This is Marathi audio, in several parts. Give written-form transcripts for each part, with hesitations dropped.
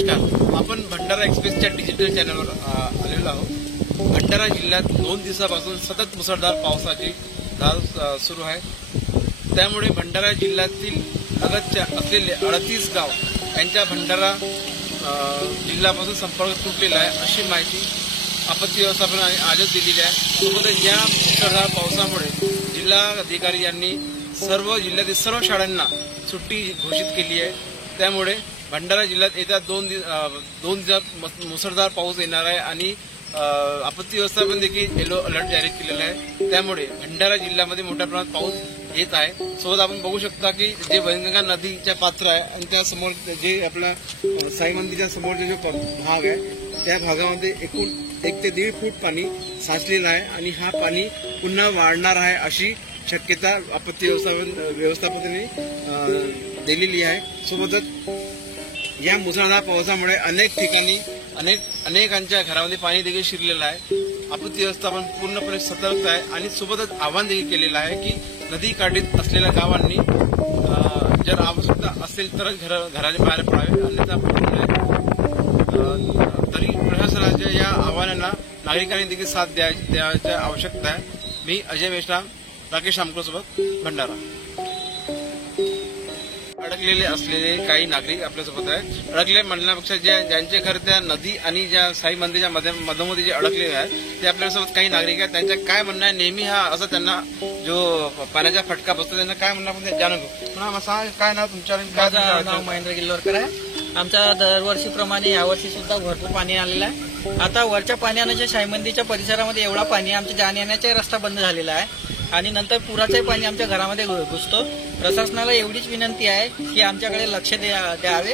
नमस्कार, आपण भंडारा एक्सप्रेसच्या डिजिटल चॅनलवर आलेलो आहोत। भंडारा जिल्ह्यात 2 दिवसापासून सतत मुसळधार पावसाची धार सुरू आहे। त्यामुळे भंडारा जिल्ह्यातील लगतच्या असलेले 38 गाव यांच्या भंडारा जिल्ह्यापासून संपर्क तुटलेला आहे, अशी माहिती आपत्ती व्यवस्थापनाने आजच दिलेली आहे। सोबतच या मुसळधार पावसामुळे जिल्हाधिकारी यांनी जिल्ह्यातील सर्व शाळांना सुट्टी घोषित केली आहे। त्यामुळे भंडारा जिल्ह्यात येत्या दोन दिवसात मुसळधार पाऊस येणार आहे आणि आपत्ती व्यवस्थापन देखील येलो अलर्ट जारी केलेला आहे। त्यामुळे भंडारा जिल्ह्यामध्ये मोठ्या प्रमाणात पाऊस येत आहे। सोबत आपण बघू शकता की जे वैनगंगा नदीच्या पात्र आहे आणि त्या समोर जे आपला साई मंदिराच्या समोरचा जो भाग आहे त्या भागामध्ये एकूण 1 ते 1.5 फूट पाणी साचलेलं आहे आणि हा पाणी पुन्हा वाढणार आहे अशी शक्यता आपत्ती व्यवस्थापनाने दिलेली आहे। सोबतच या मुसळधार पावसामुळे अनेक ठिकाणी अनेकांच्या घरामध्ये पाणी देखील शिरलेलं आहे। आपत्ती व्यवस्थापन पूर्णपणे सतर्क आहे आणि सोबतच आवाहन देखील केलेलं आहे की नदी काठीत असलेल्या गावांनी जर आवश्यकता असेल तरच घराच्या बाहेर पडावे, अन्यथा तरी प्रशासनाच्या या आव्हानांना नागरिकांनी देखील साथ द्यायची आवश्यकता आहे। मी अजय मेश्राम, राकेश आमकोसोबत, भंडारा। अडकलेले असलेले काही नागरिक आपल्यासोबत आहेत। अडकले म्हणण्यापेक्षा ज्यांचे घर त्या नदी आणि ज्या साई मंदिराच्या मधोमधी जे अडकलेले आहेत ते आपल्यासोबत काही नागरिक आहेत। त्यांचं काय म्हणणं आहे, नेहमी हा असं त्यांना जो पाण्याचा फटका बसतो त्यांना काय म्हणणं आपण जाणून घेऊ। काय नाव तुमच्या? माझं नाव महेंद्र गिल्लोरकर आहे। आमच्या दरवर्षीप्रमाणे यावर्षी सुद्धा भरपूर पाणी आलेलं आहे। आता वरच्या पाण्यानं जे साई मंदिरच्या परिसरामध्ये एवढा पाणी आमच्या जाण्या येण्याचा रस्ता बंद झालेला आहे आणि नंतर पुराचंही पाणी आमच्या घरामध्ये घुसतो। प्रशासनाला एवढीच विनंती आहे की आमच्याकडे लक्ष द्यावे,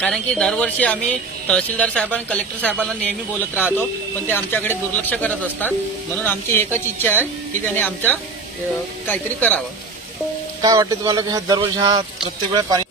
कारण की दरवर्षी आम्ही तहसीलदार साहेबांना, कलेक्टर साहेबांना नेहमी बोलत राहतो, पण ते आमच्याकडे दुर्लक्ष करत असतात। म्हणून आमची एकच इच्छा आहे की त्यांनी आमच्या काहीतरी करावं। काय वाटतं तुम्हाला की दरवर्षी प्रत्येक वेळा पाणी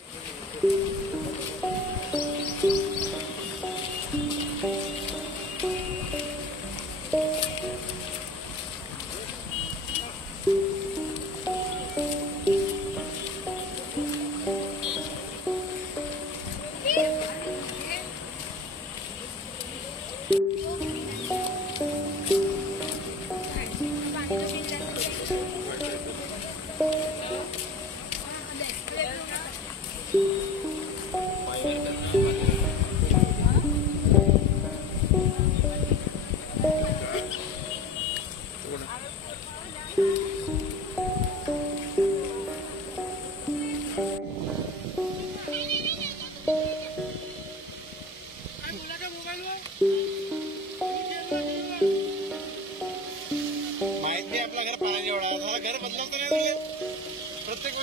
माहिती आपल्या घर पाण्याच्या एवढा घर बदलाव प्रत्येक